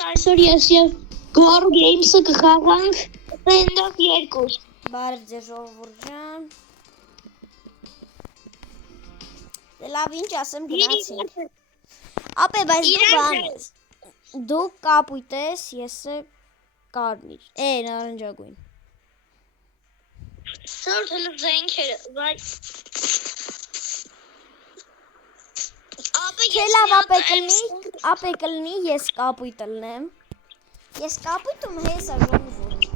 Մոտ այսօր ես եւ Gore Games-ը կխաղանք Stand-up 2։ Բարև ձեզ ժողովուրդ ջան։ Դե լավ ինչ ասեմ գնացինք։ Ապե բայց դու բան ես։ Դու կապույտ ես, ես կարմիր։ Նարնջագույն։ Սորթել զենքերը, բայց Չէ լավ ապե կլնի ես կապույտ լնեմ։ Ես կապույտում հեսա ժողովուրդ։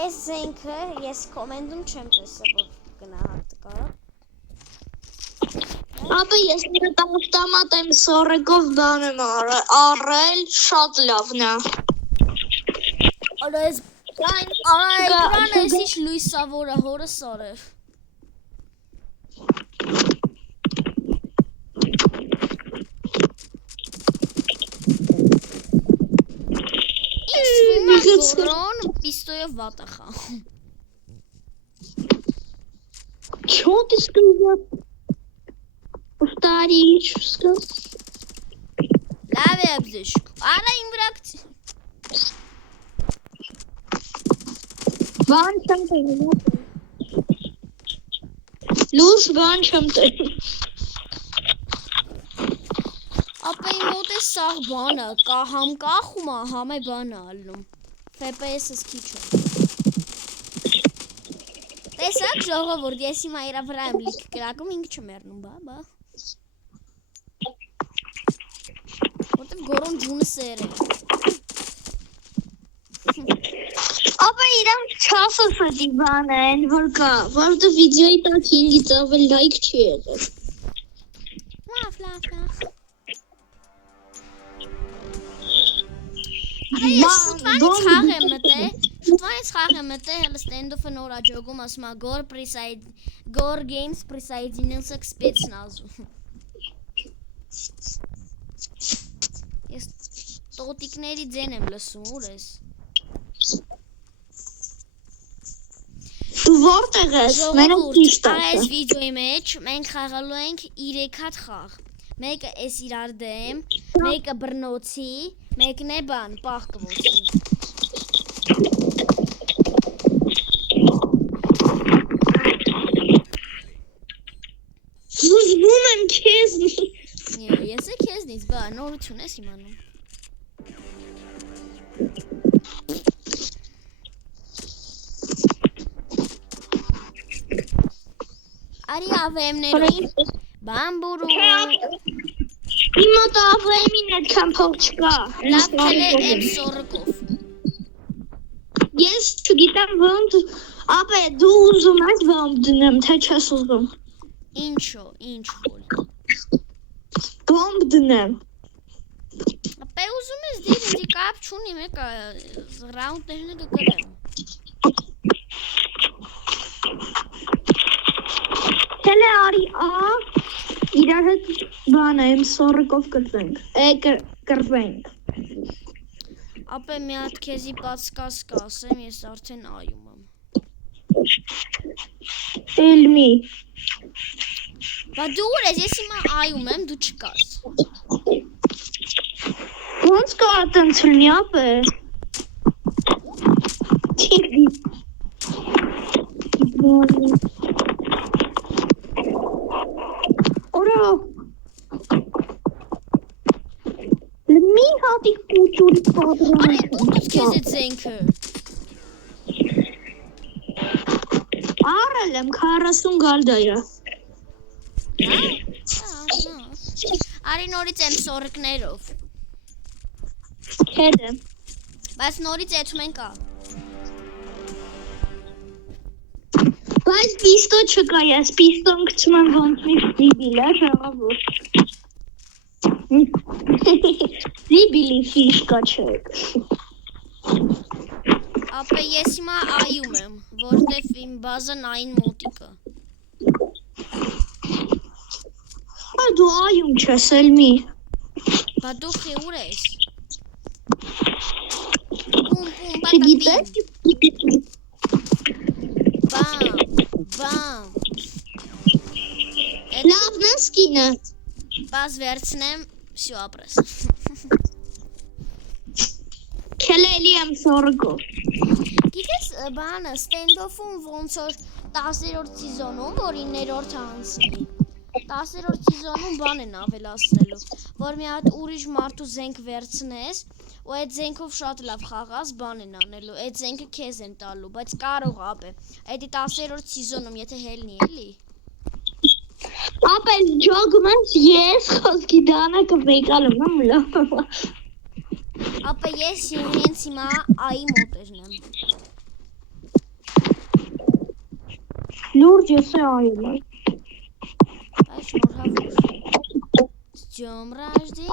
Այս զենքը ես կոմենդում չեմ տեսել որ գնահատը կարա։ Ապա ես մի ավտոմատ եմ սորեկով բան եմ առել, շատ լավն է։ Արայս Արայ ես ինչ լույսավորը հորս արև։ Գորոն պիստոյով վատ է խաղում։ Чё ты сказал? Повтори, что сказал? Լավ է բժիշկ։ Արա իմ վրա Բան չեմ տենում։ Լուս բան չեմ տենում։ Ապա իմ մոտ է սաղ բանը, համ կախում է, համ է բանը ալնում։ FPS-ս քիչ է։ Տեսակ ժողովուրդ, ես հիմա իրա վրա եմ լիք կրակում, ինք չմեռնում, բա։ Որտև գորոն ջունը սեր է։ Ապա իրանք չասասի բան են, որ կա, որտև վիդեոյի տակ 5-ից ավել լայք չի եղել։ Լավ։ Ես շուտվանից խաղ եմ մտե, հələ stand-off-ը նոր աջոգում ասում է Gore Games присоединился к спецназу։ Ես տոտիկների ձեն եմ լսում, ուր ես։ Դու որտեղ ես, մենակ ճիշտ է։ Այս վիդեոյի մեջ մենք խաղալու ենք 3 հատ խաղ։ Մեկը էս իրար դեմ, մեկը բռնոցի, մեկն է բան, պահկվոցի։ Զուզվում եմ քեզնից։ Ես է քեզնից, բա, նորություն ես իմանում։ Արի ավեմներով, բամբուրում։ Իմ մոտ ավեմին այդքան փող չկա։ Լավ թել է M40-ով։ Ես չգիտեմ ոնց, ապա դու ուզում ես բոմբ դնեմ, թե չես ուզում։ Ինչո, ինչ որ։ Բոմբ դնեմ։ Ապա ուզում ես դիր ինձի կապ չունի, մեկը ռաունդներն կկրեմ։ Թելե արի իրար հետ բան է, M40-ով կրվենք։ Ապա մի հատ քեզի պատսկաս կասեմ, ես արդեն այում եմ։ Էլմի։ Բա դու ուր ես, ես հիմա այում եմ, դու չկաս։ Ոնց կա տենց լինի, ապա։ Օրա։ Լմի հատի կուճուրի պատրան։ Արի դուքս քեզ էտ զենքը։ Առել եմ 40 գալդայա։ Արի նորից եմ սորիկներով։ Հետ եմ։ Բայց նորից էթում են կա։ Բայց պիստո չկա, ես պիստոն կչում եմ ոնց մի զիբիլ է, ժողովուրդ։ Զիբիլի ֆիշկա չեք։ Ապա ես հիմա այում եմ, որտև իմ բազան այն մոտիկը։ Բա դու այում չես էլմի։ Բա դու խիուր ես։ Պում, չգիտես։ Բամ։ Լավն է սկինը։ Բազ վերցնեմ, всё ապրես։ Քելելի եմ սորգով։ Գիտես բանը stand-off-ում ոնց որ 10-րդ սեզոնում, որ 9-րդ անցնի։ 10-րդ սեզոնում բան են ավելացնելու, որ մի հատ ուրիշ մարդու զենք վերցնես, ու այդ զենքով շատ լավ խաղաս, բան են անելու, այդ զենքը քեզ են տալու, բայց կարող ապե։ Այդ 10-րդ սեզոնում եթե հելնի էլի։ Ապա ջոգմես ես խոսքի դանը կվեկալում եմ լավ։ Ապա ես հենց հիմա այի մոտերն եմ։ Լուրջ ես այում եմ։ Այս շնորհավոր։ С днём рождения։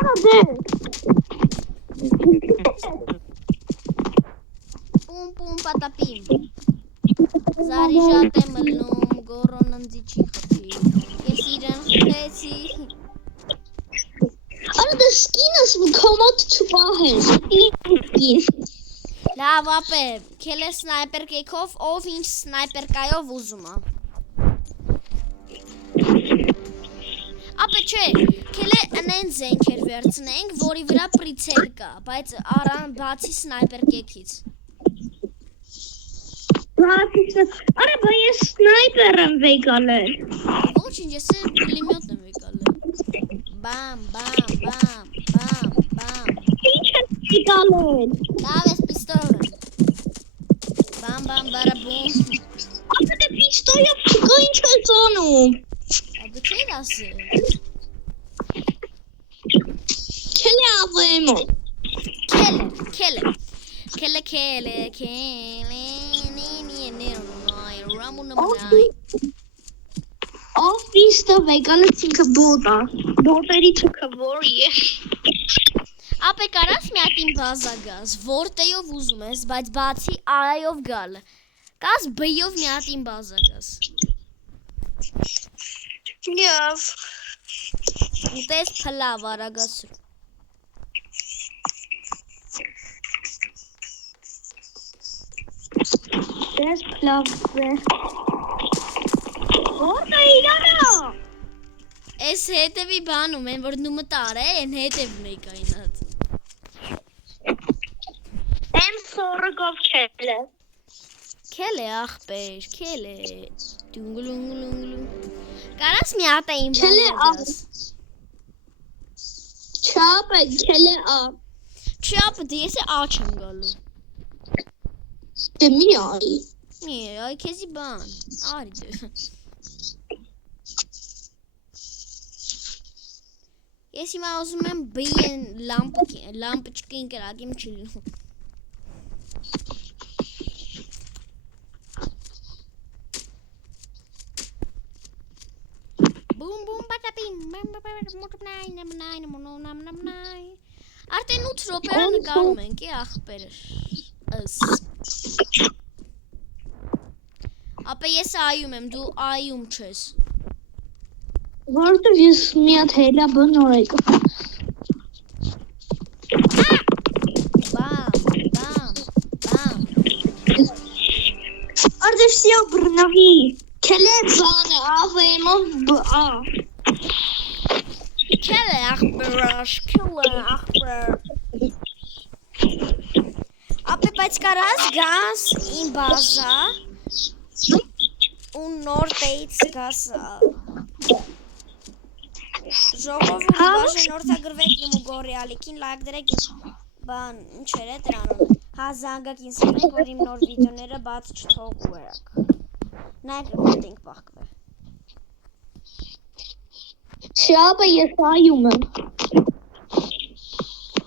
Արա դե։ Պում պատապիմ։ Զարիժատ եմ լում, գորոն ընձի չի խփի։ Ես իրեն խփեցի։ Արա դե սկինս կոմոդ չպահես։ Լավ ապե, քելը սնայպեր կեքով, ով ինչ սնայպեր կայով ուզում է։ Ապե չէ, քելը անեն զենքեր վերցնենք, որի վրա պրիցել կա, բայց արան բացի սնայպեր կեքից։ Արա բա ես սնայպեր եմ վեկալել։ Ոչինչ, ես պուլեմյոտ եմ վեկալել։ Բամ, բամ, բամ, բամ, բամ։ Ինչ ես վեկալել։ Լավ ես պիստոլ եմ։ Բամ, բամ, բարաբում։ Ապա դե պիստոյով չկա ինչ ես անում։ Դու չէր ասել։ Քելե ավեմո։ Office-ը վեկալից ինքը բոտա։ Բոտերի թքվոր է։ Ապե կարաս մի հատ իմ բազա գաս, որտեյով ուզում ես, բայց բացի այով գալ։ Կաս բյով մի հատ իմ բազա գաս։ Լավ։ Ուտես փլավ արագացրու։ Դες լավ է։ Որտե իրանը։ Էս հետևի բանում են, որ նու մտար է, են հետևն է կայնած։ Եմ սորգով քելը։ Քել է ախպեր, քել է։ Դունգլունգլունգլու։ Կարաս մի հատ իմ Քելե բազա գաս։ Չապը քելե ա։ Չապ դե ես աչ եմ գալու։ Դե մի արի։ Մի, այ քեզի բան, արի դե։ Ես հիմա ուզում եմ բիեն լամպոչկին կրակիմ չիլնու։ Բում բում պատապիմ, արդեն 8 րոպեը նկարում ենք, է ախպերս։ Ապա ես այում եմ, դու այում չես։ Որտեվ ես մի հատ հելա բնորեկ։ Բամ, բամ, բամ։ Արդև սիա բրնավի։ Քելե բանը ավեմով բա։ Քել է ախպերաշ, քել է ախպեր։ Ապե բայց կարաս գաս իմ բազա ու նոր տեից գաս ժողովուրդ բաժանորդագրվեք իմ ու գորիալիքին լայք դրեք բան ինչեր է դրանում հա զանգակին սպեք որ իմ նոր վիդեոները բաց չթողու երակ նայք ռեպոտինք պահկվե Շապը ես այում եմ։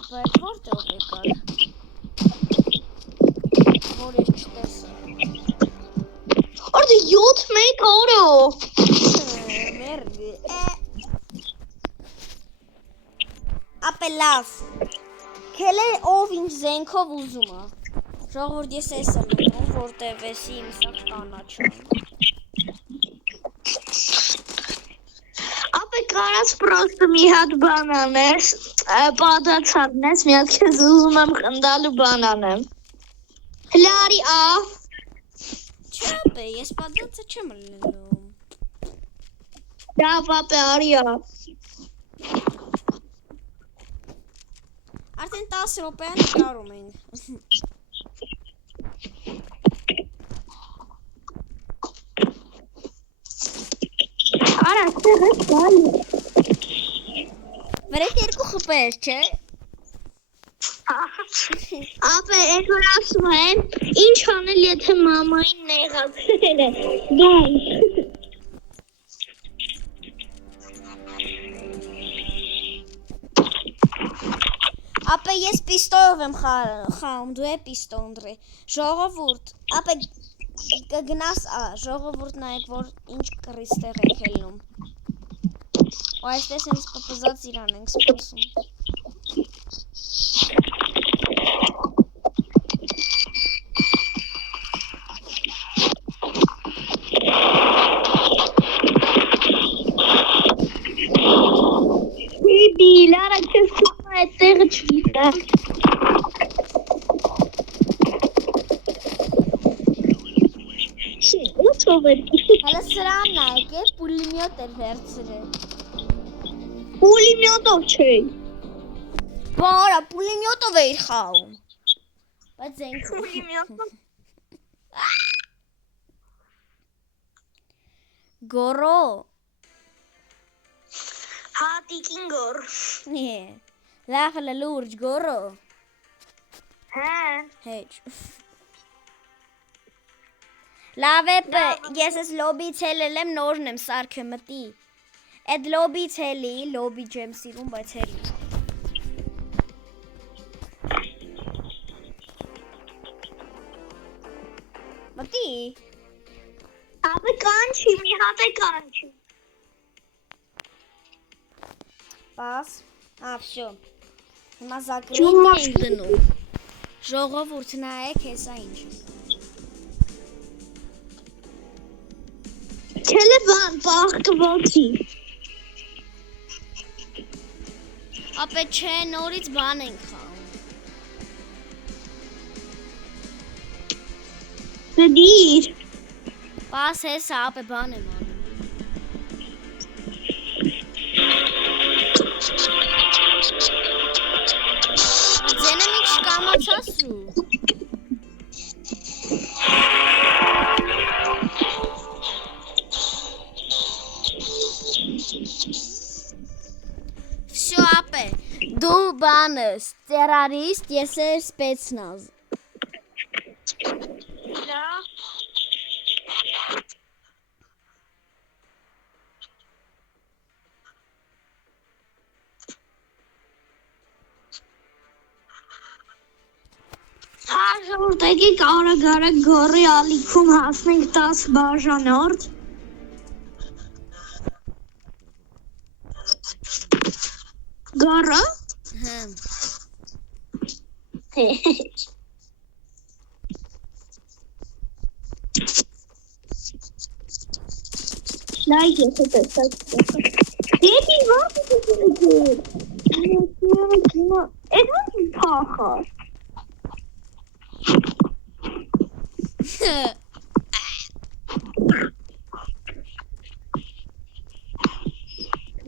բայց որտեղ եկար որ ես չտեսա Արդի 7 մեկ օրո։ Մերդի ապե լավ քելե ով ինչ զենքով ուզում է ժողովուրդ ես էս եմ ուզում որտև էսի իմ սա կանաչան Ապե կարաս պրոստը մի հատ բան անես, պատած հատնես, մի հատ քեզ ուզում եմ խնդալու բան անեմ։ Հլարի ա։ Չապե, ես պատածը չեմ լնում։ Լավ ապե արիա։ Արդեն 10 րոպե նկարում ենք։ Արա ցեղս գալի։ Վրետ երկու խփեր, չէ։ Ապե այսօր ասում եմ, ինչ անել եթե մամային նեղացել է։ Դու։ Ապե ես պիստոլով եմ խաղում, դու է պիստոլ դրե։ Ժողովուրդ, ապե կգնաս ժողովուրդ նայեք, որ ինչ կռիստեղ եք հելնում։ Ու այստես հենց պպզած իրան ենք սպասում։ Բիլարա քեզ կողմը այդտեղը չվիտա։ Ինչ ով է։ Հələ սրան նայեք, պուլիմյոտ էր վերցրել։ Պուլիմյոտով չէ։ Բարա, պուլիմյոտով էիր խաղում։ Բայց ենք Պուլիմյոտով։ Գորո։ Հա տիկինգոր։ Լավ հələ լուրջ, գորո։ Հա։ Հեչ։ Լավ է, ես ես լոբից հելել եմ, նորն եմ սարքը մտի։ Այդ լոբից հելի, լոբի ջեմ սիրում, բայց հելի։ Մտի։ Ապե կանչի, մի հատ է կանչի։ Պաս, վսյո։ Հիմա զակրին ենք դնում։ Ժողովուրդ նայեք, հեսա ինչ։ Չելե բան, պաղկվոցի։ Ապե չէ, նորից բան ենք խաղում։ Դիր։ Պաս հեսա, ապե բան եմ անում։ Ձենը միք շկամացասու։ Всё, ապե, դու բանս, տերարիստ, ես է սպեցնազ։ Լավ։ Ժողովուրդ եկեք արագ գորի ալիքում հասնենք 10 բաժանորդ։ Գոռը։ Հա։ Լայք ես տեսած։ Դեպի ո՞ր է։ Այդ ո՞ր փախա։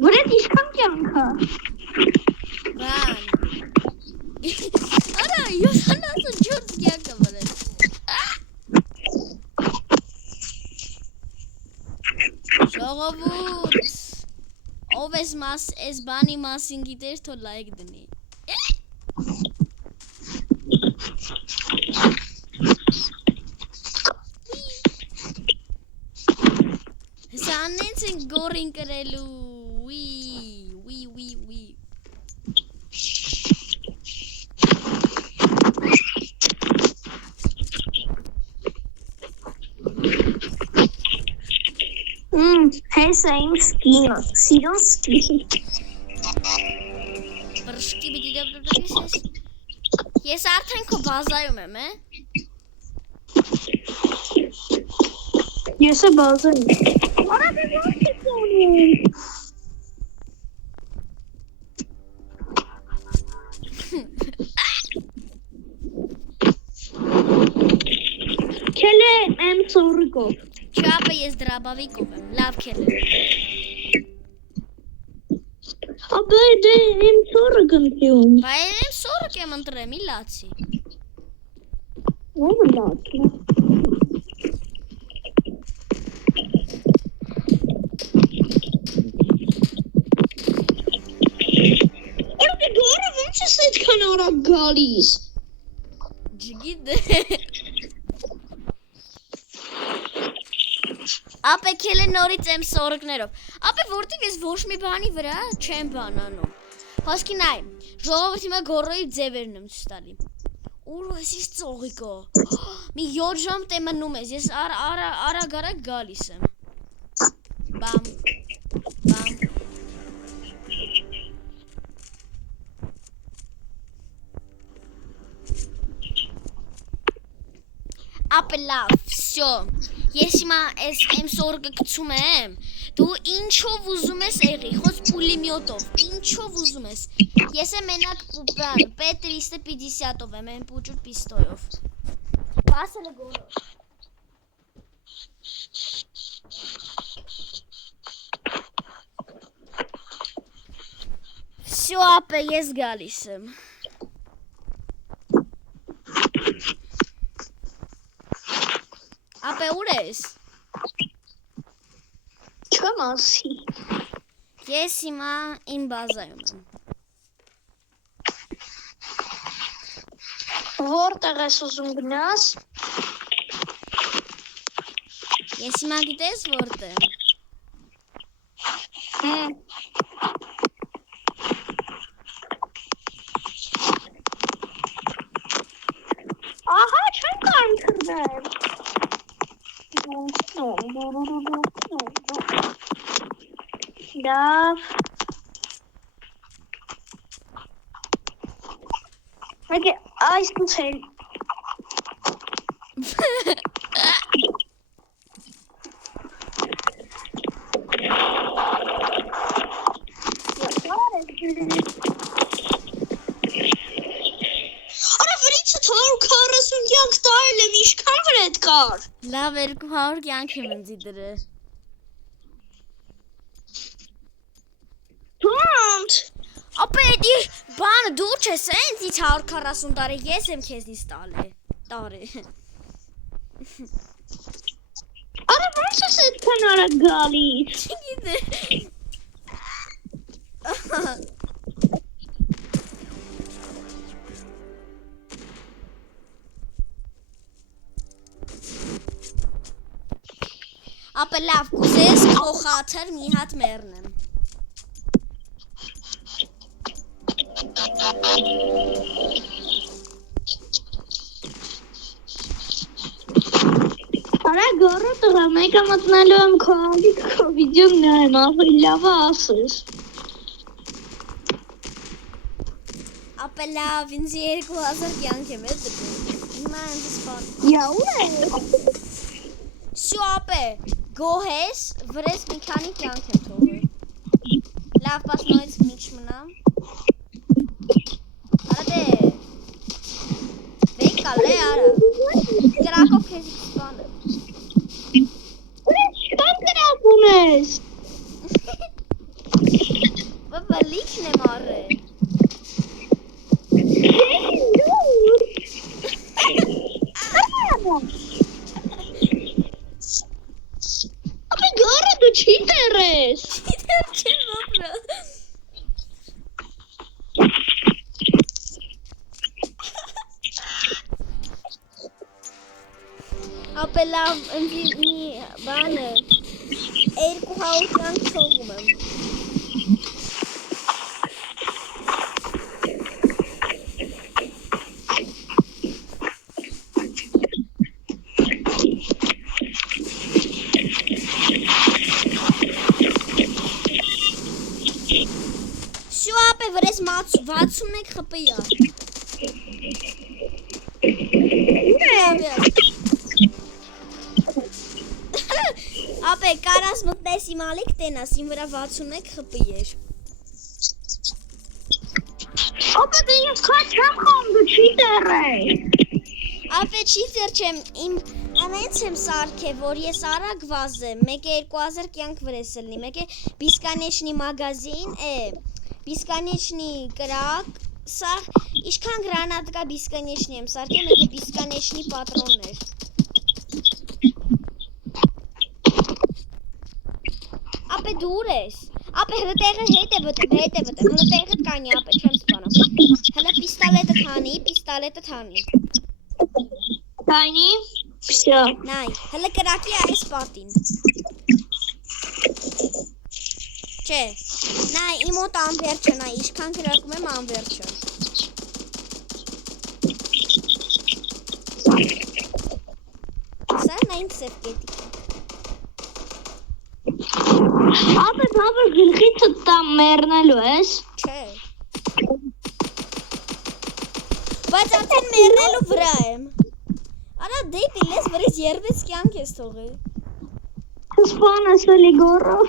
Վրետ իշքան կյանքը։ Բան։ Արա, յոսանասը ջորդ կյանքը վրետ։ Ժողովուրդ, ով ես բանի մասին գիտեր, թո լայք դնի։ Հսանենց են գորին կրելու, վի։ Հեսա իմ սկինը, սիրոն սկին։ Բրշկի բիդի դեպրեպրեպիս ես։ Ես արդեն քո բազայում եմ, է։ Ես է բազայում։ Արա դե ո՞ր կիցոնի։ Քելե եմ ծորիկով։ Չապը ես դրաբավիկով եմ, լավ քել եմ։ Ապա դե իմ սորը կընտրում։ Բայ եմ սորը եմ ընտրեմ, իլացի։ Ո՞վ լաց։ Ապա գորը ոնց է այդքան արագ գալիս։ Չգիտե։ Ապա քելը նորից եմ սորկներով։ Ապա որտեղ ես ոչ մի բանի վրա չեմ բանանում։ Հոսքի նայ, ժողովրդի մա գորոյի ձևերն եմ ցույց տալի։ Ուր ես իշ ծողիկո։ Մի 7 ժամ տե մնում ես, ես արագ գալիս եմ։ Բամ։ Բամ։ Ապա լավ, всё։ Ես հիմա այս եմ սորգը գցում եմ։ Դու ինչով ուզում ես եղի, խոս պուլիմյոտով, ինչով ուզում ես։ Ես եմ մենակ P350-ով եմ, եմ պուջուր պիստոյով։ Բասել է գորո։ Всё, ապա ես գալիս եմ։ Ապա ուր ես։ Չեմ ասի։ Ես հիմա իմ բազայում եմ։ Որտեղ ես ուզում գնաս։ Ես հիմա գիտես որտեղ։ Ահա չեմ կարող քրնել։ Լավ։ Եկե այս դուցել։ Արա վրիցը 140 կյանք տարել եմ, իշքան վրետ կար։ Լավ 200 կյանք եմ ինձի դրել։ Թոնդ։ Ապա էդի բանը դու չես ինձ 140 տարի ես եմ քեզնից տարի։ Արա ոնց ես այդքան արագ գալիս։ Չգիտեմ։ Ապա լավ, կուզես փոխաթր մի հատ մեռնեմ։ Արա գորը տղա, մեկը մտնելու եմ քո ալիք քո վիդեոն նայեմ, ավելի լավ ասես։ Ապա լավ, ինձ 2000 կյանք եմ դրել։ Հիմա ինձ սպան։ Յաու է։ Всё, ապա գոհես, վրես մի քանի կյանք եմ թողել։ Լավ, պաս նույնց միջ մնամ։ Արա դե։ Վեկալե արա։ Կրակով քեզ սպանը։ Չկան գրավ ունես։ Բաբա լիքն եմ առել։ Ապի գորը դու չի տերես։ Դեռ չեմ ապրել։ Ապա լավ, ինձ մի բանը 200 կյանք թողում եմ։ Всё, ապա վրես 61 խպիա։ Ապա կարաս մտնես իմ ալիք տենաս, իմ վրա 61 խպի էր։ Ապա դե ես քո չեմ խոմ դու չի տերես։ Ապա չիտեր չեմ, իմ անենց եմ սարքե, որ ես արագ վազեմ, մեկը 2000 կյանք վրես լնի, մեկը բիսկանեշնի մագազին է, Бесконечный крак. Սա ինչքան գրանատ կա բիսկանեչնի եմ սարքեմ, եթե բիսկանեչնի պատրոններ։ Ապե դուր ես։ Ապե հլը տեղը հետ է վտեմ, հլը տեղը կանի, ապե չեմ սպանում։ Հլը պիստալետը թանի։ Tiny. Всё. Նայ, հլը կրակի այս պատին։ Չէ, նայ, իմ մոտ անվերջը, նայ, ինչքան կրակում եմ անվերջը։ Սա նայն սև կետիկ։ Ապե բաբը գլխիցը տամ մեռնելու ես։ Չէ։ Բայց արդեն մեռնելու վրա եմ։ Արա դեպի լես վրից երբեց կյանք ես թողել։ Սպան ես էլի գոռը։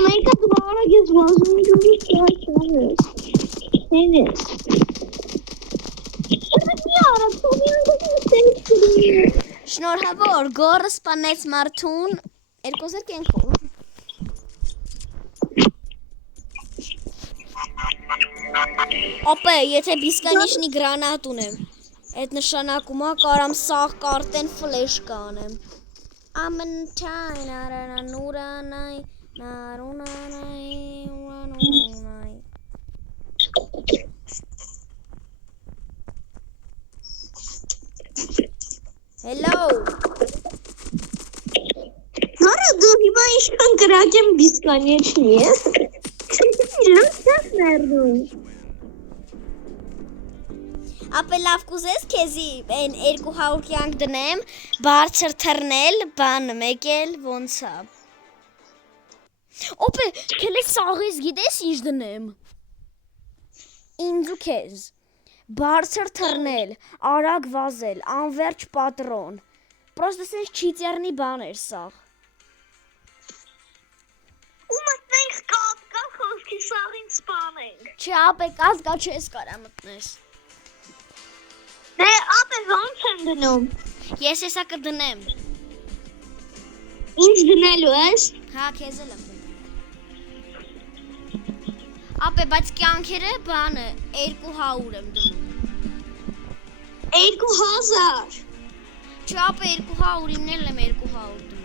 Մեկը դվարը ես վազում դուրի կայքարես։ Նեն ես։ Մի արա, թողի անգամ Շնորհավոր, գոռը սպանեց մարդուն 2000 կենքով։ Ապե, եթե բիսկանիշնի գրանատ ունեմ, այդ նշանակում է կարամ սաղ կարտեն ֆլեշ կանեմ։ Ամնթայն արանուրանայ, նարունանայ, ուրանունայ։ Hello։ Նորա դու հիմա ինչքան կրակ եմ բիսկանեչնի ես։ Լոս ես ներդում։ Ապե լավ կուզես քեզի այն 200 կյանք դնեմ, բարձր թռնել, բան մեկել, ոնց է։ Ապե քելես սաղից գիտես ինչ դնեմ։ Ինձ ու քեզ։ Բարձր թռնել, արագ վազել, անվերջ պատրոն։ Պրոստը սենց չիծերնի բան էր սաղ։ Ու մտնենք կատկա խոսքի սաղին սպանենք։ Չէ, ապե կազգա չես կարա մտնես։ Դե ապե ոնց եմ դնում։ Ես եսա կդնեմ։ Ինչ դնելու ես։ Հա, քեզ էլ եմ դնում։ Ապե, բայց կյանքերը բանը 200 եմ դնում։ 2000։ Չէ, ապե 200 իմնել եմ 200 դնում։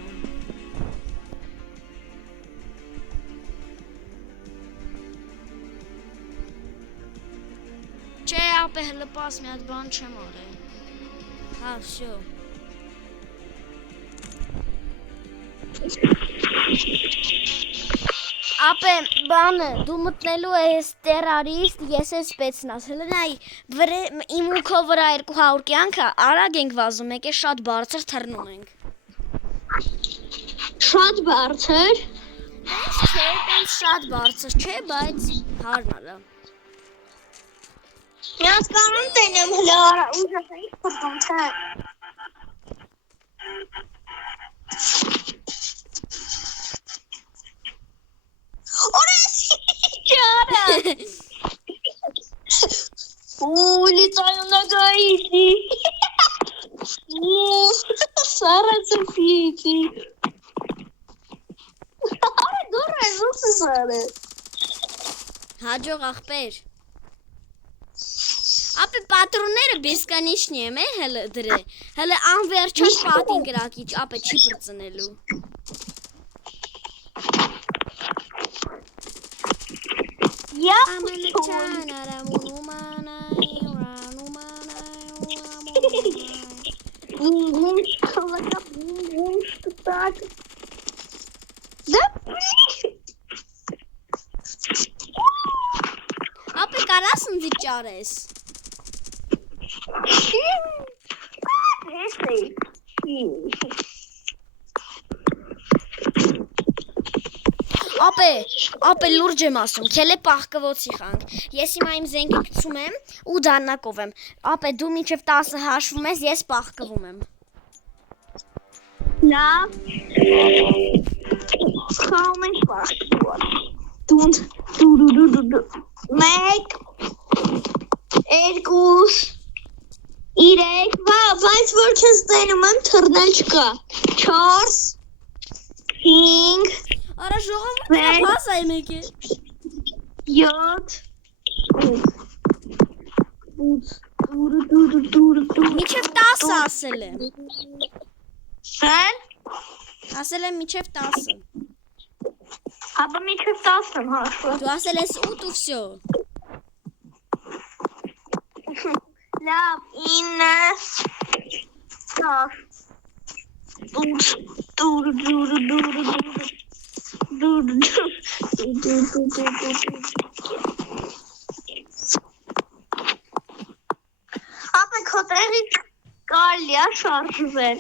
Չէ, ապե հլպաս մի հատ բան չեմ արել։ Հա, всё։ Ապե բանը դու մտնելու ես տերարիստ, ես ես սպեցնաս։ Հələ նայ, իմ ուքո վրա 200 կյանքը արագ ենք վազում, եկե շատ բարձր թռնում ենք։ Շատ բարձր։ Չէ, տենց շատ բարձր չէ, բայց հարմար է։ Ես կանոն տենեմ հլը արա ուժասայիք պրդում թե։ Օրես ճարա։ Улицаю ногайки. Սարացը պիետի։ Արա գոռ ես ուսը սարը։ Հաջող աղբեր։ Ապե պատրոնները բեսկանիշնի եմ հələ դրե։ Հələ անվերջած պատին գրակիչ, ապե չի բրծնելու։ Я Ամենության արամունումանայ, ուրանումանայ, Бум-бум, шоколада, бум-бум, что так? Да Ապե կարաս ինձ ճարես։ Ապե լուրջ եմ ասում, քելե պահկվոցի խանք։ Ես հիմա իմ զենքը գցում եմ ու դաննակով եմ։ Ապե դու մինչև 10 հաշվում ես, ես պահկվում եմ։ Լավ։ Խաղում ենք պահկվոց։ Դունդ, դու։ Մեկ, երկուս, իրեք, բայց որ չես տենում եմ թռնել չկա։ 4, 5, Արա ժողովուրդ փաս այ մեկը։ 7 Միջև 10 ասել եմ։ Հեն? Ասել եմ միջև 10։ Ապա միջև 10 եմ հաշվում։ Դու ասել ես 8 ու վсё։ Լավ, 9 Ապա քո տեղից կարելի է շարժվել։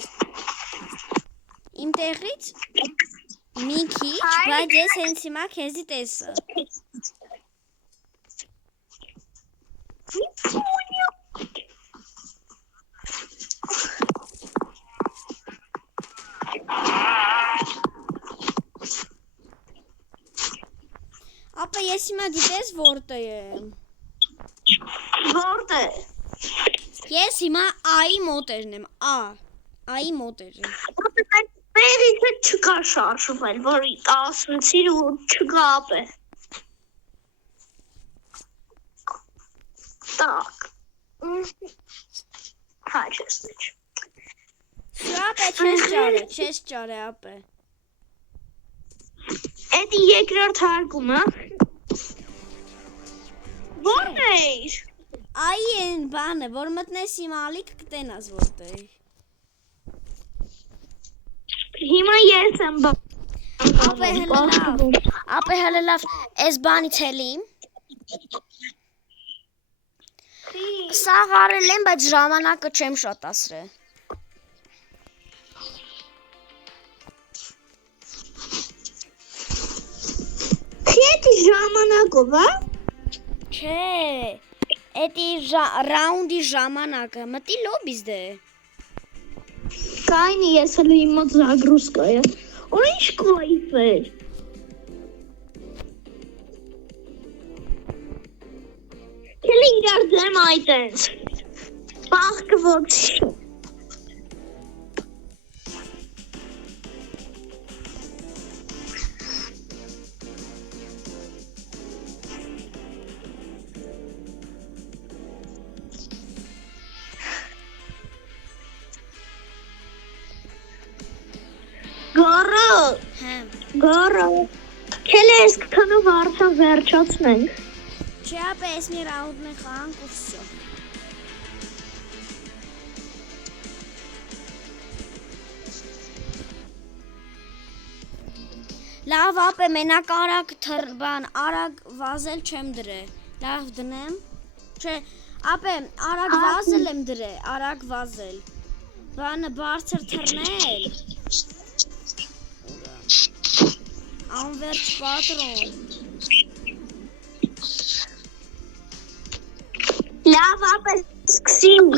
Իմ տեղից մի քիչ, բայց ես հենց հիմա քեզի տեսա։ Ապա ես հիմա գիտես որտե եմ։ Որտե՞ղ։ Ես հիմա A-ի մոտերն եմ, A-ի մոտերն։ Ապա տեղից չկա շարժվել, որ ասացիր ու չկա ապե։ Так. Հայ չեսնիչ։ Ապե չես ճարե ապե։ Էդի երկրորդ հարգումը։ Որն էիր։ Այ են բանը, որ մտնես հիմա ալիք կտենաս որտեղ։ Հիմա ես եմ Ապե հələ լավ, այս բանից էլի։ Սաղ արել եմ, բայց ժամանակը չեմ շատ ասրել։ Էդի ժամանակով, հա։ Չէ, էդի ռաունդի ժամանակը, մտի լոբիզ դե։ Կայնի ես հələ իմ մոտ զագրուսկա է։ Որ ինչ կայֆ էր։ Քելի իրար դեմ այտենց։ Բաղկը ոչի։ Գոռը։ Քելի ես քանով արդեն վերջացնենք։ Չէ, ապե ես մի ռաունդն է խաղանք ու վсё։ Լավ ապե մենակ արագ վազել չեմ դրե։ Լավ դնեմ։ Չէ, ապե արագ վազել եմ դրե, արագ վազել։ Բանը բարձր թռնել։ Անվերջ պատրոն։ Լավ ապե սկսինք։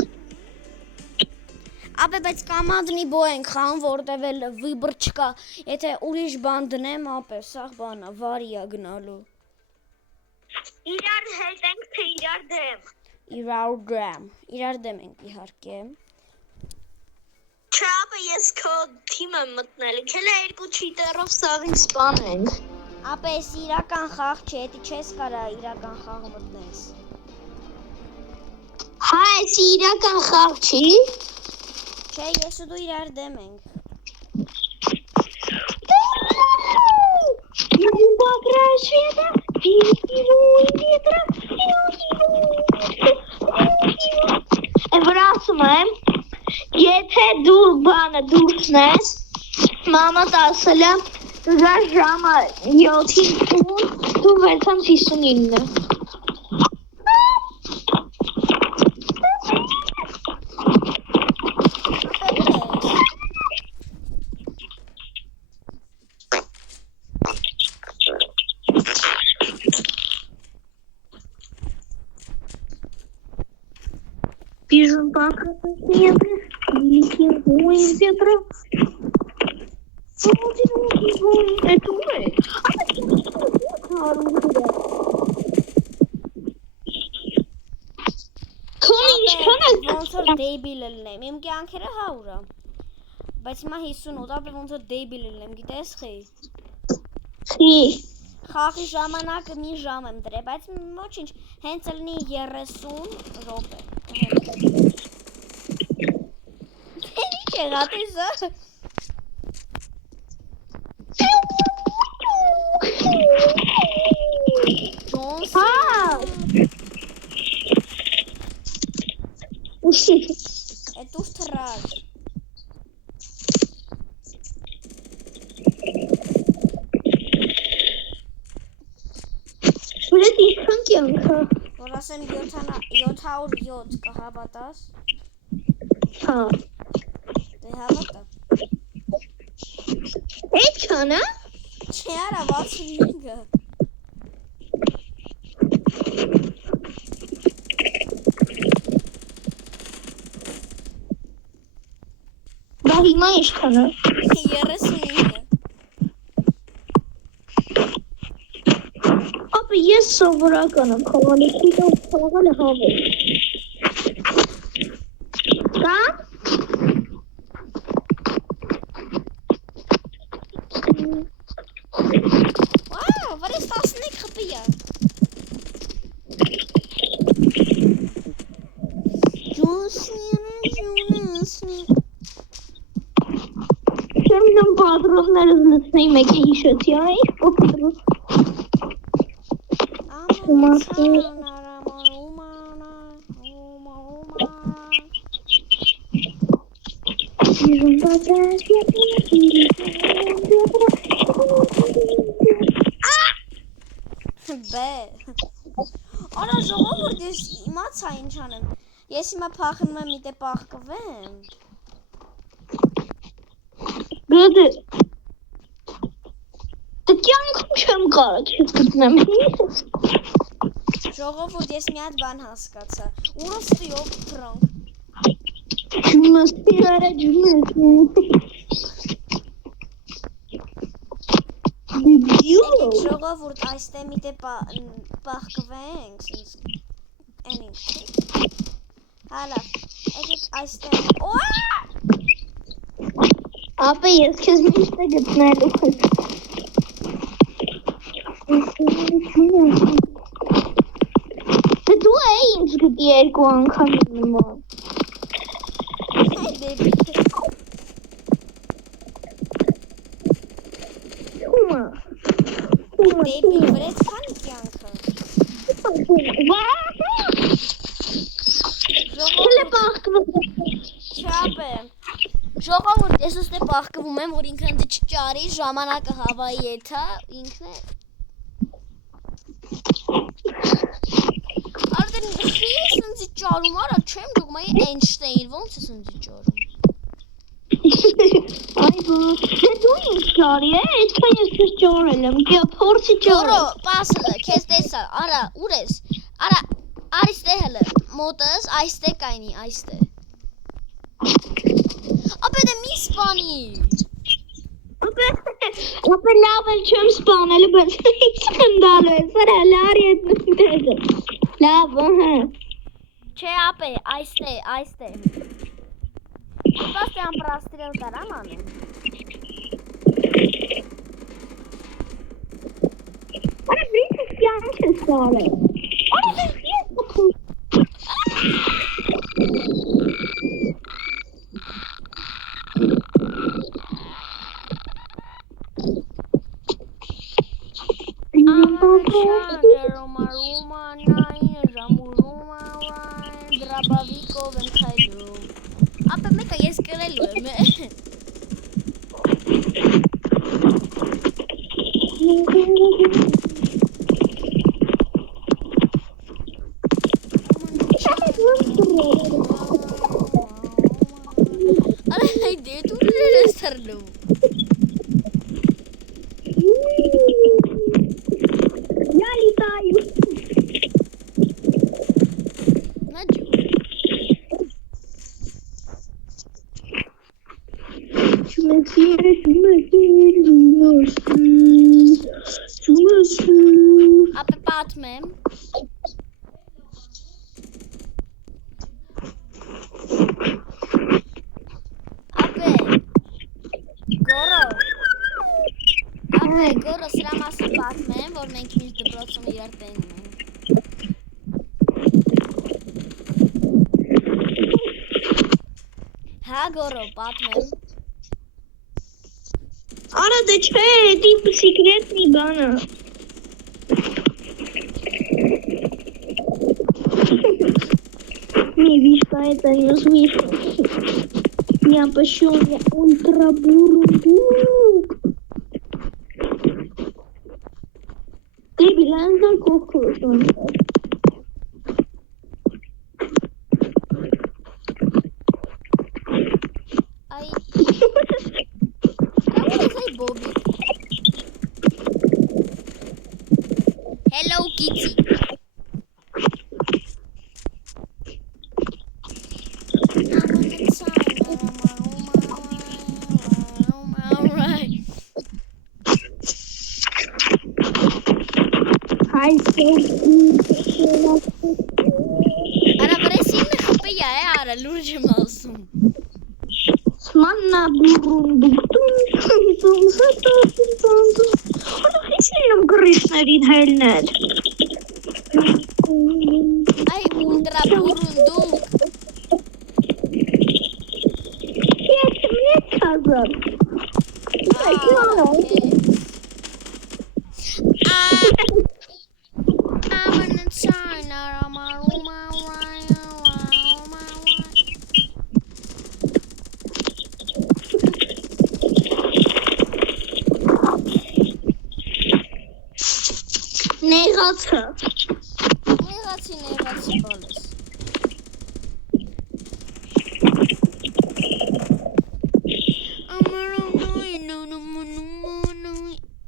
Ապե բայց կամանդնի բո ենք խաղում, որտեվ էլ վիբր չկա։ Եթե ուրիշ բան դնեմ, ապե սաղ բանա, վարիա գնալու։ Իրար հետ ենք, թե իրար դեմ։ Իրար դեմ ենք իհարկե։ Չէ, ապե ես քո թիմ եմ մտնել։ Քելի երկու չիտերով սաղին սպանենք։ Ապե ես իրական խաղ չէ, էդի չես կարա իրական խաղ մտնես։ Հա, ես իրական խաղ չի։ Չէ, ես ու դու իրար դեմ ենք։ Վրացում եմ, եթե դու բանը դուրսն ես, մամադ ասել եմ, դու գար ժամը 7-ին տուն, դու 6:59։ Бежим по ветру, великий воин ветра. Одинокий воин, это вы? Ոնց որ դեյբիլ ելնեմ, իմ կյանքերը 100-ը։ Բայց հիմա 58, ապե ոնց որ դեյբիլ ելնեմ, գիտես խի։ Խի։ Խաղի ժամանակը մի ժամ եմ դրել, բայց ոչինչ, հենց լինի 30 րոպե։ Ինչ եղա տեսա։ Էդ ուր թռար։ Բրեդ իշխան կյանքա։ Որ ասեմ 707 կհավատաս։ Հա։ Դե հավատա։ Էդքան է։ Չէ արա 65-ը։ Բա հիմա իշխան է։ 39-ը։ Ապա ես սովորական եմ խաղալի, խաղալը հավել։ Կա։ Վաու, վրես 15 խպի է։ Չեմ պատրոններս լսնեի մեկի հիշեցի, ինչ պատրոն։ Բե։ Արա ժողովուրդ ես իմացա ինչ անեմ։ Ես հիմա փախնում եմ միտե պահկվեմ։ Գոդե։ Դե կյանքում չեմ կարող չես գտնեմ։ Ժողովուրդ ես մի հատ բան հասկացա։ Ուրոստիով թրանք։ Ջումստի արա ջումստի։ Եկեք ժողովուրդ այստեղ միտե պահկվենք, այնինք։ Հալա, եկեք այստեղ։ Ապա ես քեզ միշտ գտնելու եմ։ Դու ինձ գտի երկու անգամ նման։ Այ դեպի։ Ումա։ Դեպի վրեց քանի կյանքը։ Չապ է։ Ժողովուրդ ես ուստե պահկվում եմ, որ ինքն ինձ չճարի, ժամանակը հավայի եթա, ինքն է։ Արդեն խի ես ինձ ճարում, արա չեմ դուգմայի Էյնշտեյն, ոնց ես ինձ ճարում։ Այբա, դու ինձ ճարի է, այդքան ես քեզ ճարել եմ, փորձի ճարել։ Գորո, պասլը, քեզ տեսա, արա, ուր ես, արա, արիստե հելը, մոտս, այստե կայնի, այստե։ Ապա դե մի սպանի։ Ապա լավ էլ չեմ սպանել, բայց ինչ խնդալու ես, արա, լարի ես նտեգը։ Լավ, հա։ Չէ ապե, այստե։ Պաստե ամպրաստրել դարան անեմ։ Արա, բրիցը կյանք ես սարել։ Արա, ես բխում։ Դրաբավիկով եմ քայլում։ Ապա մեկը ես կրելու եմ։ Արա հայդե դու ես թռնում։ Ապա պատմեմ։ Ապա Գորո սրա մասին պատմեմ, որ մենք միշտ դպրոցում իրար տենում ենք։ Հա գորո, պատմեմ։ Արա դե չէ, դիպ սիկրետնի բանը։ Не виж, это не слышу. Я пошел на ультрабурундук. Ты билан за кухню. Ay. What is I Bobby? Hello Kitty. Hi, so Ara vresim de hapia ara lurge masum. Smanna burunduk. Ana hiçbirim grişlerin helner. Ay ultra burunduk. Yetim ne kazan? I'm in China. Negatı. Negati polis.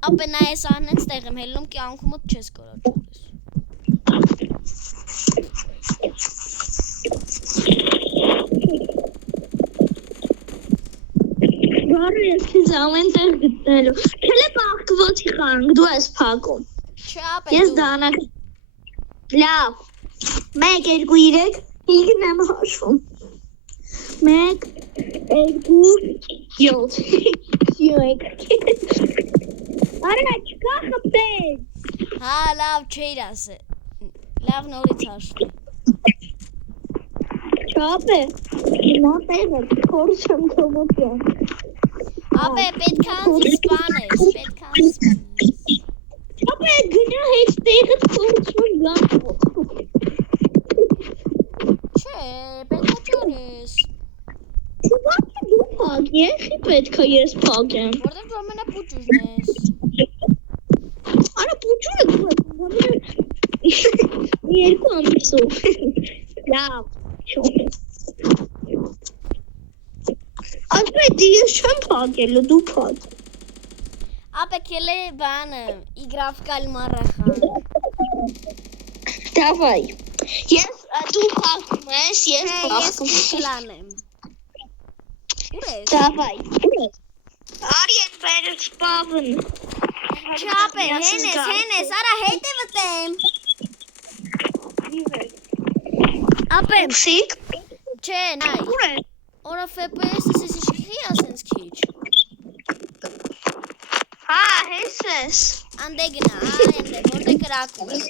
Ապա նա այս անեն ստեղ եմ հելնում կյանքումդ չես կարա ճուրես։ Բարը ես ամեն տեղ գտնելու։ Քելե բաղկվոցի խանք, դու ես փակում։ Չէ ապա Ես դանակ։ Լավ։ 1, 2, 3, 5-ն եմ հաշվում։ 1, 2, 7, 7։ Արա չկա խփել։ Հա լավ չէր ասե։ Լավ նորից հաշվում։ Չապե։ Նա տեղը կորս եմ թողոքյան։ Ապա պետք է անձի սպանես, պետք է անձի սպանես։ Չապե գնա հետ տեղը կորսում գանքով։ Չէ, պետք է ճորես։ Չուղակի դու փակ, եղի պետք է ես փակեմ։ Որտեղ դու ամենապուճուժն ես։ Արա պուճուրը դու երկու ամիսով։ Լավ, շոք։ Ասպետ ես չեմ փակելու, դու փակ։ Ապա կելե բանը, իգրավկալ մարախան։ Դավայ, ես դու փակում ես, ես Ես փակում։ կլանեմ։ Ուր ես։ Դավայ, արիեն բերը սպավն։ Չապե, հենես, արա հետ է վտեմ։ Ապե, Սիկ, չէ, նայ, ուր է։ օրա FPS-ը սես իշխի ասենց քիչ։ Հա, հես ես։ Անդե գնա, այնտեղ, որտեղ կրակում եմ։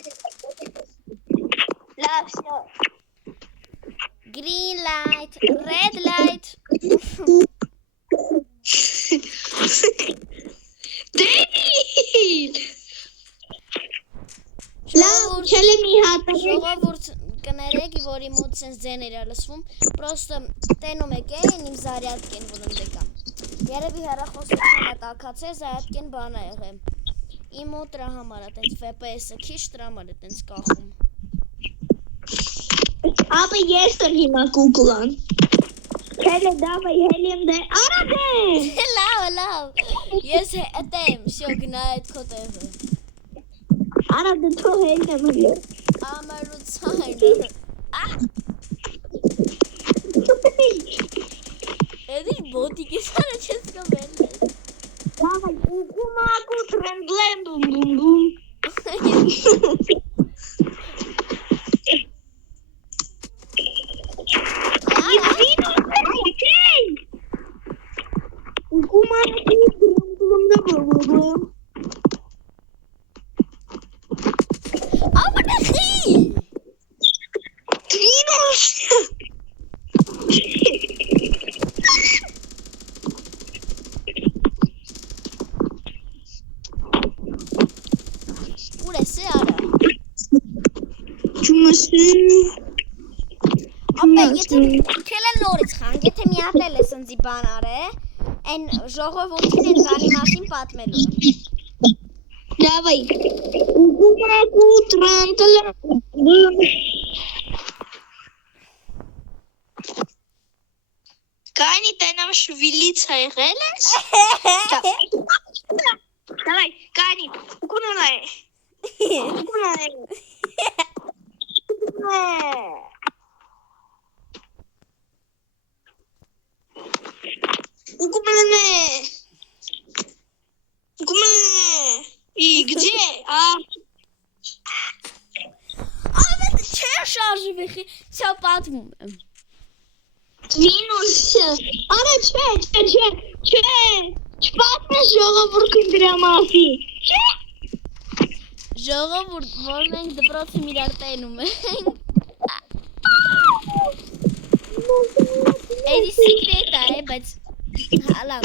Լավ, շո։ Green light, red light։ Դեյլ։ Լավ, չել եմ մի հատ։ Ժողովուրդ կներեք, որի մոտ սենց ձեներ է լսվում, պրոստը տենում եք էին իմ զարյատկեն վլնդեկա։ Երևի հեռախոսությունը տակացե զարյատկեն բան է եղեմ։ Իմ մոտ դրա համար է տենց FPS-ը քիչ դրա համար է տենց կախում։ Ապա ես եմ հիմա Google-ան։ Քելե դավայ հելիմ դե, արա դե։ Լավ, ես հետեմ, շո գնա այդ քո տեղը։ Արա դե թո հելն եմ հլո։ Ամարուցայնը։ Էդի բոտիկ ես արա չես կովել ես։ Դավայ, ուգումակու տրենգլեն բում։ Ապա եթե քելը նորից խանք, եթե մի հատ էլ ես ընձի բան արե, այն ժողովրդին են բանի մասին պատմելու եմ։ Давай. Ուկումակու տրանտլա։ Կանի տենամ շվիլիցա եղել ես։ Давай, Կանի, ուկունանայ։ Ուկունանայ։ Угумане! И где? Ահա չէ շարժի վեխի, չա պատմում եմ։ Վինուս, արա չէ, չպատմես ժողովուրդին դրա մասի, չէ։ Ժողովուրդ, որ մենք դպրոցում իրար տենում ենք։ Էդի սիկրետ է, բայց հալավ,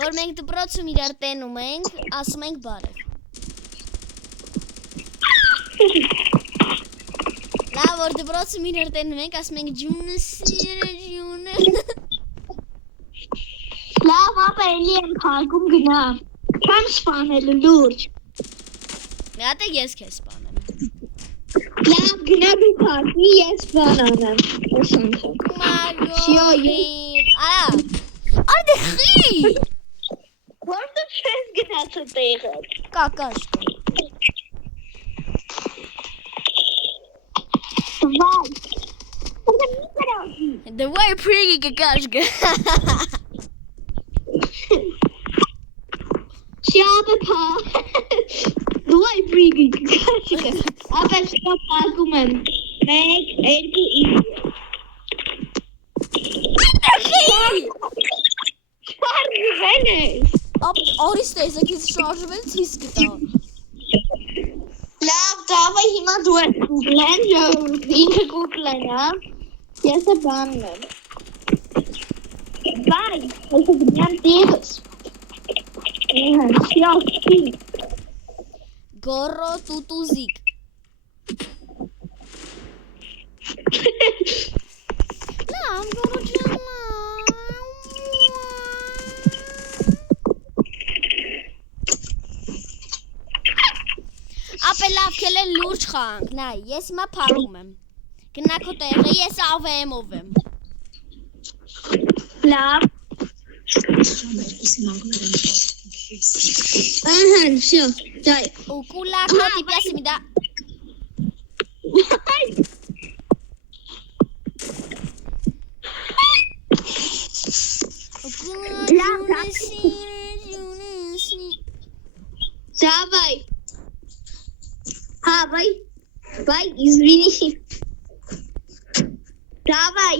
որ մենք դպրոցում իրար տենում ենք, ասում ենք բարև։ Լավ, որ դպրոցում իրար տենում ենք, ասում ենք ջունը սիրը ջունը։ Լավ, ապա էլի եմ փակում գնա, չեմ սպանելու լուրջ։ Մի հատ է ես քեզ սպանեմ։ Լավ, գնա դու փակի, ես բան անեմ, ոսանցը։ Մագորիր, արա, արդե խի։ Որտե չես գնացը տեղը։ Կակաշկը։ Վայ, որտե մի կրազի։ Давай прыгай, какашка. Շիապը պա։ Դուայ պրիգի կաշիկը։ Ապել շիապ պակում եմ։ Մեկ, երկու, իմ։ Շարժվել ես։ Արիստ է, ես քեզ շարժվել ցույց կտա։ Լավ, դավայ հիմա դու ես գուգլեն, ինքը գուգլեն, հա։ Ես է բանն եմ։ Վայ, ես է գնյան տեղս։ Շիապի։ Գորո տուտուզիկ։ Լավ, գորո ջանա։ Ապե լավ քելը լուրջ խանք, նայ, ես հիմա փակում եմ։ Գնա քո տեղը, ես ավեմով եմ։ Լավ։ Ահա, всё, дай. Укула коти пяси ми да. Давай. Давай. Давай, извини. Давай.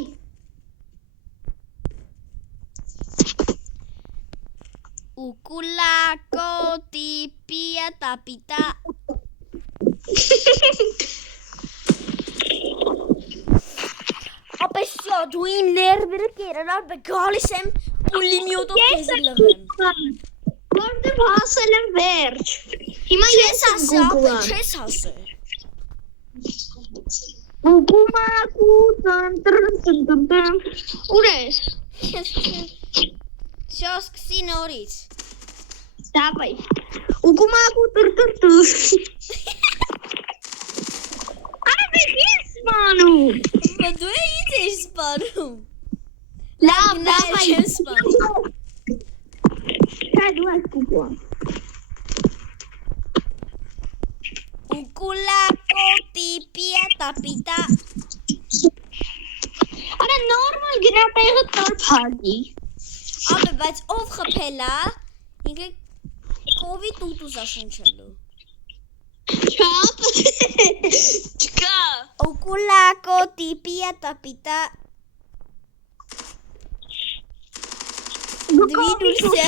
Укула коти пия тапита. Ապա всё, դու իմ ներվերը կերար, բգալիս եմ պուլիմյոտով քեզ լղեմ։ Որտե հասել եմ վերջ։ Հիմա ես եմ գուգլան։ Չես ասել։ Ուկումակու տան։ Ուր ես։ Всё, սկսի նորից։ Давай. Ուկումակու տր։ Աբե ես սպանում։ Բա դու ես սպանում։ Լավ, давай. Չեմ սպանում։ Դու ես գուգլան։ Укула коти пия тапита. Արա նորմալ գնա տեղը տար փակի։ Ապա բայց ով խփելա, ինքը կովի տուտուզա շնչելու։ Չափ։ Չկա։ Укула коти пия тапита. Двинься.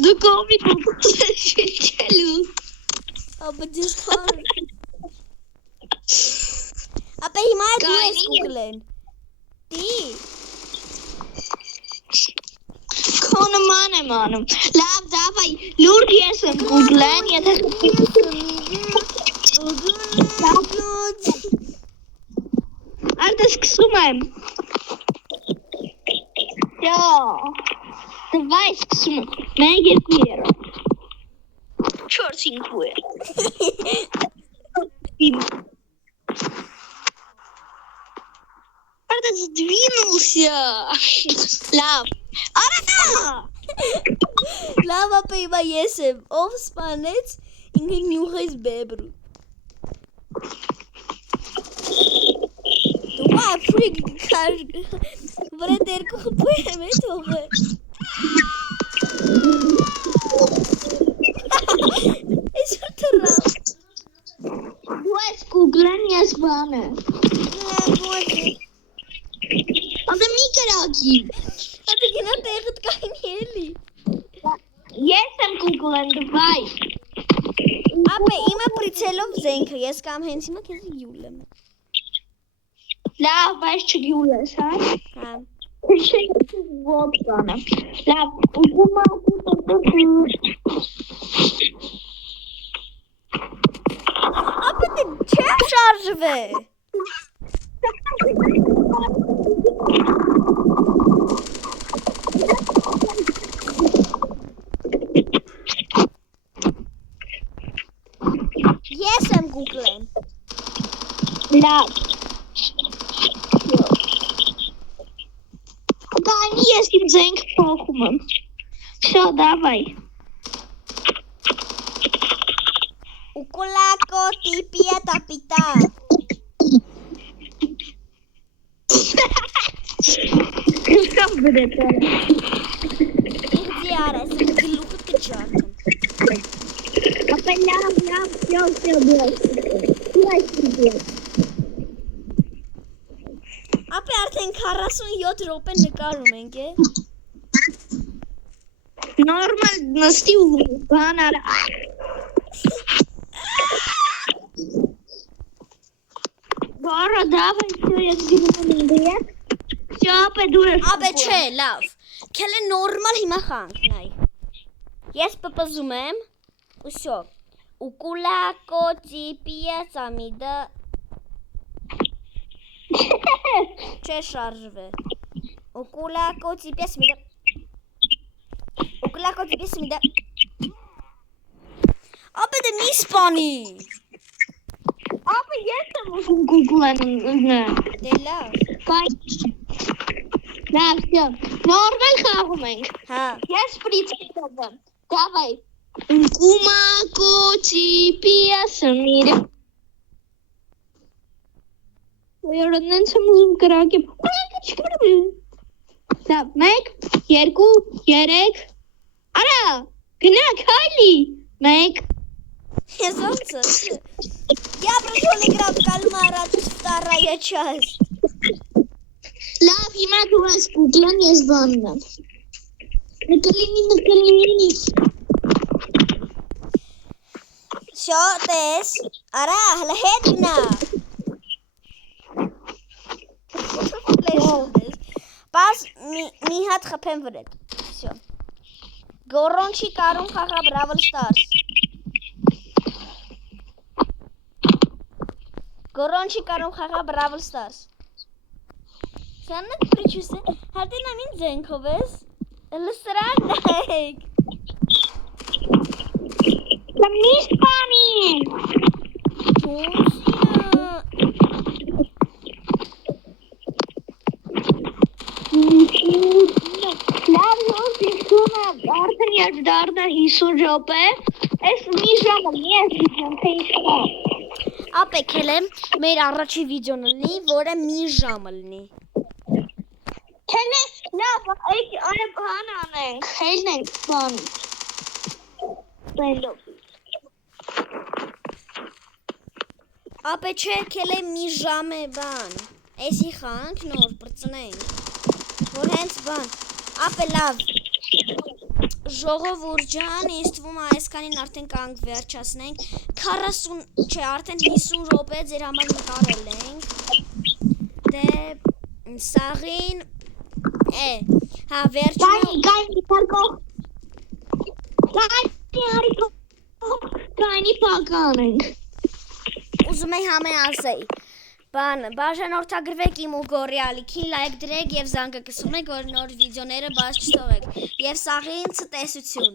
Դու կովի շնչելու։ Ապա դժվար։ Ապա հիմա դու ես գուգլեն։ Դի։ Քոնման եմ անում։ Լավ, давай, լուրջ ես եմ գուգլեն, եթե Սկսում եմ։ Yo, давай սկսում եմ։ 1, 2, 3, 4, 5. Правда, сдвинулся. Лав. Ара! Լավ ապա հիմա ես եմ, ով սպանեց, ինքը նյուղեց բեբրու։ Դու ապրիկ կար, վրա դերկու խպույեմ է թողը։ Ես որ թռավ։ Դու այս Google-ն ես բանը։ Անդը մի կրակի։ Ատը գինա տեղըտ կային էլի։ Ես եմ Google-ն, դվայ։ Ապա իմը պրիցելով զենքը, ես կամ հենց հիմա քեզ յուլ եմ։ Լավ, բայց չգյուլ ես, հա։ Հա։ Ոչ բանը։ Լավ, ուզում եմ Ապա դե չեմ շարժվե։ Ես եմ Google-ն։ Լավ։ Կանի ես իմ զենք փոխում եմ։ Всё, давай։ Укулако типия тапита։ Քան բրետը։ Իդի արես, գլուխը կջարդեմ։ Ապա լավ, всё, բլոկ։ Ապա արդեն 47 րոպե նկարում ենք, է։ Նորմալ նստի ու բան արա։ Բարը դավը всё ես գնում եմ դիակ։ Всё, ապա դու ես։ Ապա չէ, լավ։ Քելը նորմալ հիմա խանք, նայ։ Ես պպզում եմ։ Усё։ Укулако типия тамիդա։ Չէ շարժվե։ Укулако типия тамիդա։ Укулако типия тамիդա։ Ապա դե մի սպանի։ Ապա ես եմ ուզում Google-ն։ Դե լավ։ Բայց լավ, всё։ Նորմալ խաղում ենք։ Հա։ Ես պրիցեզով եմ։ Давай։ Укумако типия тамիդա։ Որոնց եմ ուզում կրակեմ։ Լավ, 1, 2, 3։ Արա, գնաք հալի։ 1 Ես ոնց է։ Я прошел играть в кальмара, тут вторая часть. Լավ, հիմա դու ես Google-ն ես բանն եմ։ Նկլինի։ Всё, տես, արա, հլը հետ գնա։ Պաս մի հատ խփեմ վրետ։ Всё։ Գորոնչի կարում խաղա Brawl Stars։ Գորոնչի կարում խաղա Brawl Stars։ Սաննակ պրիչուս է, հատեն ամին ձենքով ես, լսրան նայեք։ Լավ, մի սպանի։ Լավ, ոնց իշխում եմ, արդեն ես դարդա 50 րոպե, ես մի ժամը մի ես իջեմ, թե իշխում։ Ապեք էլ եմ, մեր առաջի վիդյոն լնի, որը մի ժամը լնի։ Քելե, լավ, այ բան անենք, հելնենք բան։ Բելով։ Ապե չէ, քել է մի ժամ է բան։ Էսի խանք նոր պրծնենք։ Որ հենց բան։ Ապե լավ։ Ժողովուրդ ջան, ինձ թվում է այսքանին արդեն կանք վերջացնենք։ 40, չէ, արդեն 50 րոպե ձեր համար նկարել ենք։ Դե սաղին հա վերջում Գայնի պարկող։ Գայնի պարկ անենք։ ուզում եմ համե ասեի։ Բան, բաժանորդագրվեք իմ ուգորի ալիքին, լայք դրեք եւ զանգը կսումեք, որ նոր վիդեոները բաց չթողեք։ Եվ սաղին ցտեսություն։